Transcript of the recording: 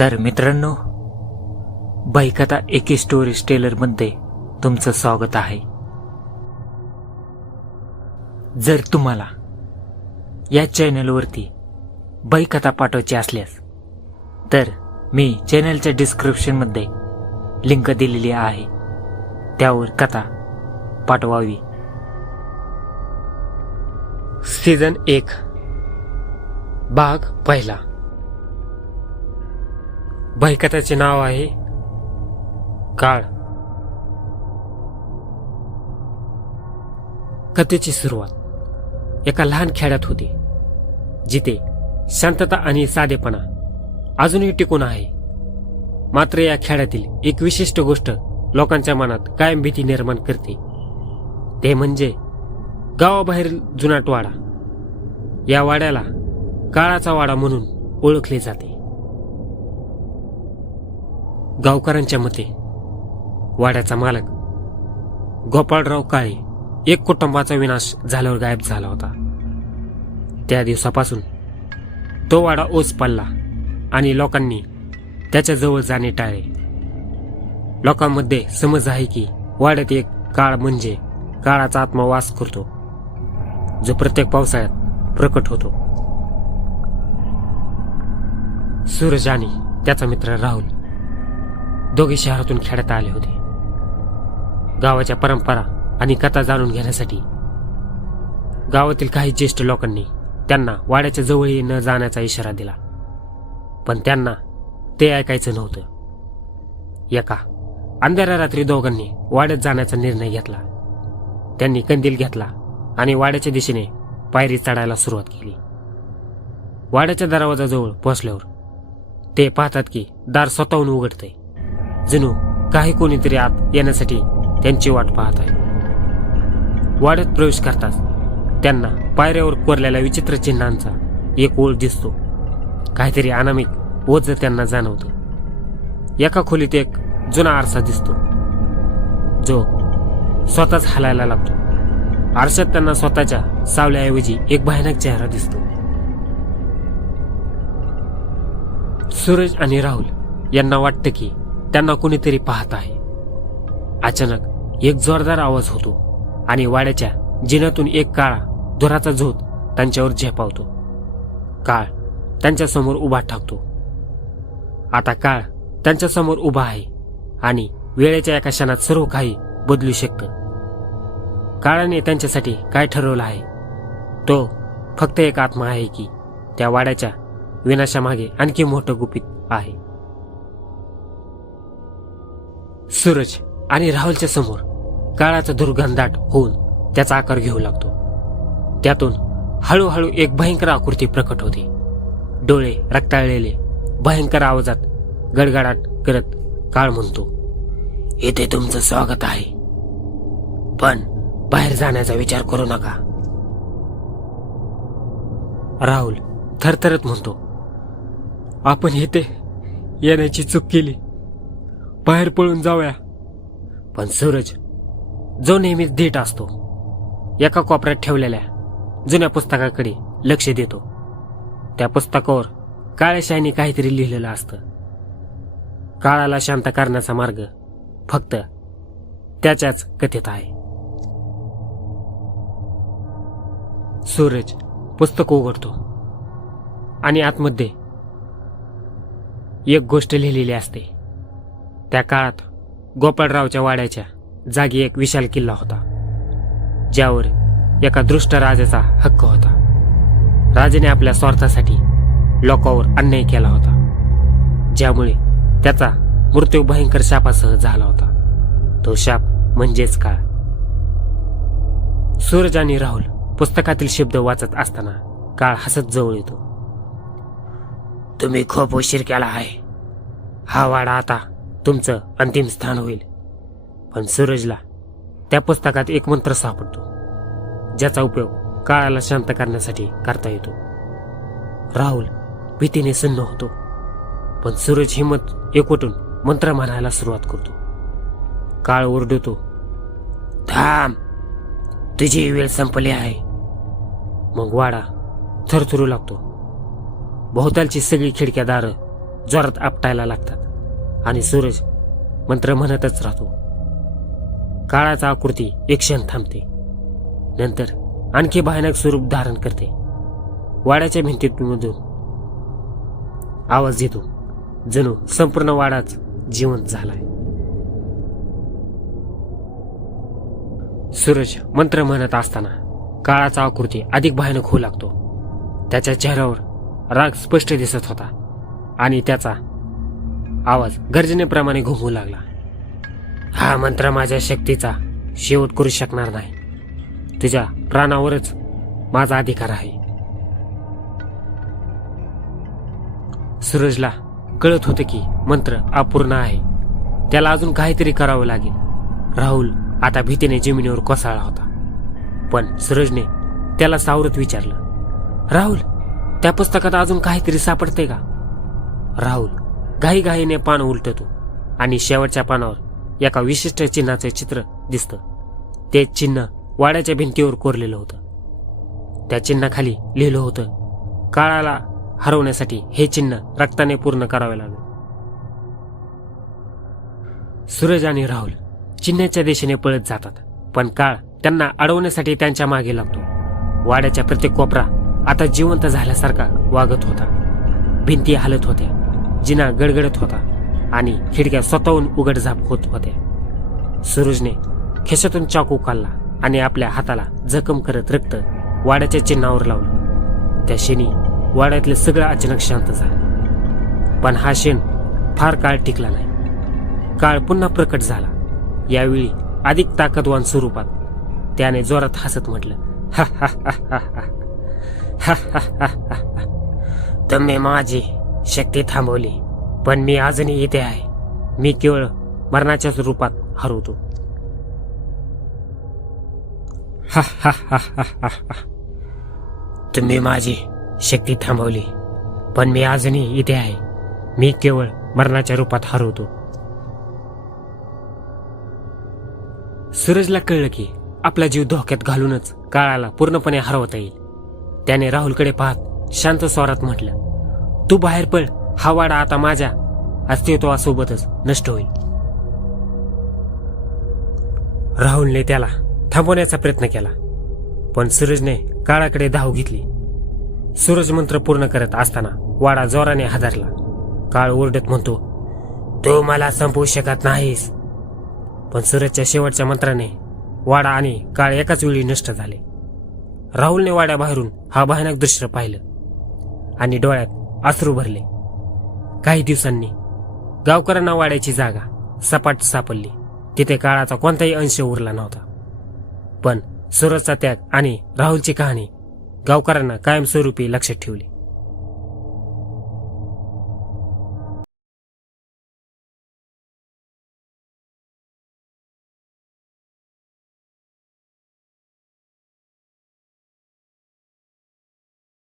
तर मित्रांनो बाईकथा एके स्टोरीज टेलरमध्ये तुमचं स्वागत आहे. जर तुम्हाला या चॅनलवरती बाईकथा पाठवायची असल्यास तर मी चॅनलच्या डिस्क्रिप्शनमध्ये लिंक दिलेली आहे. त्यावर कथा पाठवावी. सीझन एक भाग पहिला. भयकथाचे नाव आहे काळ. कथेची सुरुवात एका लहान खेड्यात होती जिथे शांतता आणि साधेपणा अजूनही टिकून आहे. मात्र या खेड्यातील एक विशिष्ट गोष्ट लोकांच्या मनात कायम भीती निर्माण करते. ते म्हणजे गावाबाहेर जुनाट वाडा. या वाड्याला काळाचा वाडा म्हणून ओळखले जाते. गावकऱ्यांच्या मते. वाड्याचा मालक गोपाळराव काळे एक कुटुंबाचा विनाश झाल्यावर गायब झाला होता. त्या दिवसापासून तो वाडा ओस पडला आणि लोकांनी त्याच्याजवळ जाणे टाळले लोकांमध्ये समज आहे की वाड्यात एक काळ म्हणजे काळाचा आत्मा वास करतो जो प्रत्येक पावसाळ्यात प्रकट होतो. सूरजाने त्याचा मित्र राहुल दोघे शहरातून खेड्यात आले होते. गावाच्या परंपरा आणि कथा जाणून घेण्यासाठी गावातील काही ज्येष्ठ लोकांनी त्यांना वाड्याच्या जवळही न जाण्याचा इशारा दिला. पण त्यांना ते ऐकायचं नव्हतं. एका अंधाऱ्या रात्री दोघांनी वाड्यात जाण्याचा निर्णय घेतला. त्यांनी कंदील घेतला आणि वाड्याच्या दिशेने पायरी चढायला सुरुवात केली. वाड्याच्या दरवाजाजवळ पोहोचल्यावर ते पाहतात की दार स्वतःहून उघडतंय. जणू काही कोणीतरी आत येण्यासाठी त्यांची वाट पाहत आहे. वाड्यात प्रवेश करताच त्यांना पायऱ्यावर कोरलेल्या विचित्र चिन्हांचा एक ओळ दिसतो. काहीतरी अनामिक ओझ त्यांना जाणवतं. एका खोलीत एक जुना आरसा दिसतो. जो स्वतःच हलायला लागतो. आरशात त्यांना स्वतःच्या सावल्याऐवजी एक भयानक चेहरा दिसतो. सूरज आणि राहुल यांना वाटतं की त्यांना कोणीतरी पाहत आहे. अचानक एक जोरदार आवाज होतो आणि वाड्याच्या जिन्यातून एक काळा धुराचा झोत त्यांच्यावर झेपावतो. काळ त्यांच्यासमोर उभा ठाकतो. आता काळ त्यांच्यासमोर उभा आहे आणि वेळेच्या एका क्षणात सर्व काही बदलू शकतं. काळाने त्यांच्यासाठी काय ठरवलं आहे? तो फक्त एक आत्मा आहे की त्या वाड्याच्या विनाशामागे आणखी मोठं गुपित आहे. सूरज आणि राहुलच्या समोर काळाचा दुर्गंधाट होऊन त्याचा आकार घेऊ लागतो. त्यातून हळूहळू एक भयंकर आकृती प्रकट होते. डोळे रक्ताळलेले भयंकर आवाजात गडगडाट करत काळ म्हणतो येथे तुमचं स्वागत आहे. पण बाहेर जाण्याचा विचार करू नका. राहुल थरथरत म्हणतो आपण येथे येण्याची चूक केली. बाहेर पळून जाऊया. पण सूरज जो नेहमीच धीट असतो एका कोपऱ्यात ठेवलेल्या जुन्या पुस्तकाकडे लक्ष देतो. त्या पुस्तकावर काळ्या शाईने काहीतरी लिहिलेलं असतं. काळाला शांत करण्याचा मार्ग फक्त त्याच्याच कथेत आहे. सूरज पुस्तक उघडतो आणि आतमध्ये एक गोष्ट लिहिलेली असते. त्या काळात गोपाळरावच्या वाड्याच्या जागी एक विशाल किल्ला होता ज्यावर एका दृष्ट राजाचा हक्क होता. राजाने आपल्या स्वार्थासाठी लोकांवर अन्याय केला होता ज्यामुळे त्याचा मृत्यू भयंकर शापासह झाला होता. तो शाप म्हणजेच काळ. सूरज आणि राहुल पुस्तकातील शब्द वाचत असताना काळ हसत जवळ येतो. तुम्ही खूप उशीर केला आहे. हा वाडा आता तुमचं अंतिम स्थान होईल. पण सूरजला त्या पुस्तकात एक मंत्र सापडतो ज्याचा उपयोग काळाला शांत करण्यासाठी करता येतो. राहुल भीतीने सुन्न होतो पण सूरज हिंमत एकवटून मंत्र म्हणायला सुरुवात करतो. काळ ओरडतो थांब तुझी वेळ संपली आहे. मग वाडा थरथरू लागतो. भोवतालची सगळी खिडक्या दारं जोरात आपटायला लागतात. आणि सूरज मंत्र म्हणतच राहतो. काळाचा आकृती एक क्षण थांबते. नंतर आणखी भयानक स्वरूप धारण करते. वाड्याच्या भिंतीमधून आवाज येतो. जणू संपूर्ण वाडाच जिवंत झालाय. सूरज मंत्र म्हणत असताना काळाचा आकृती अधिक भयानक होऊ लागतो. त्याच्या चेहऱ्यावर राग स्पष्ट दिसत होता आणि त्याचा आवाज गर्जनेप्रमाणे घुमू लागला. हा मंत्र माझ्या शक्तीचा शेवट करू शकणार नाही. तुझ्या प्राणावरच माझा अधिकार आहे. सूरजला कळत होतं की मंत्र अपूर्ण आहे. त्याला अजून काहीतरी करावं लागेल. राहुल आता भीतीने जमिनीवर कोसळला होता. पण सूरजने त्याला सावरत विचारलं राहुल त्या पुस्तकात अजून काहीतरी सापडते का? राहुल घाईघाईने पान उलटतो आणि शेवटच्या पानावर एका विशिष्ट चिन्हाचं चित्र दिसतं. ते चिन्ह वाड्याच्या भिंतीवर कोरलेलं होतं. त्या चिन्हाखाली लिहिलं होतं काळाला हरवण्यासाठी हे चिन्ह रक्ताने पूर्ण करावे लागले. सूरज आणि राहुल चिन्हाच्या दिशेने पळत जातात पण काळ त्यांना अडवण्यासाठी त्यांच्या मागे लागतो. वाड्याच्या प्रत्येक कोपरा आता जिवंत झाल्यासारखा वागत होता. भिंती हालत होत्या. जिना गडगडत होता आणि खिडक्या स्वतःहून उघडझाप होत होत्या. सूरजने खिशातून चाकू काढला आणि आपल्या हाताला जखम करत रक्त वाड्याच्या चिन्हावर लावलं. त्या क्षणी वाड्यातले सगळं अचानक शांत झालं. पण हा क्षण फार काळ टिकला नाही. काळ पुन्हा प्रकट झाला. यावेळी अधिक ताकदवान स्वरूपात त्याने जोरात हसत म्हटलं "हा, हा, हा, हा, हा. हा, हा, हा, हा, तुम्ही माझी शक्ती थांबवली. पण मी अजूनही इथे आहे. मी केवळ मरणाच्याच रूपात हरवतो. तुम्ही माझी शक्ती थांबवली. पण मी अजूनही इथे आहे. मी केवळ मरणाच्या रूपात हरवतो. सूरजला कळलं की आपला जीव धोक्यात घालूनच काळाला पूर्णपणे हरवता येईल. त्याने राहुलकडे पाहत शांत स्वरात म्हटलं तू बाहेर पळ हा वाडा आता माझ्या. अस्तित्वासोबतच नष्ट होईल. राहुलने त्याला थांबवण्याचा प्रयत्न केला. पण सूरजने काळाकडे धाव घेतली. सूरज मंत्र पूर्ण करत असताना वाडा जोराने हादरला. काळ ओरडत म्हणतो तू मला संपवू शकत नाहीस. पण सूरजच्या शेवटच्या मंत्राने वाडा आणि काळ एकाच वेळी नष्ट झाले. राहुलने वाड्याबाहेरून हा भयानक दृश्य पाहिलं. आणि डोळ्यात अश्रू भरले. काही दिवसांनी गावकऱ्यांना वाड्याची जागा सपाट सापडली. तिथे काळाचा कोणताही अंश उरला नव्हता. पण सूरजचा त्याग आणि राहुलची कहाणी गावकऱ्यांना कायमस्वरूपी लक्षात ठेवली.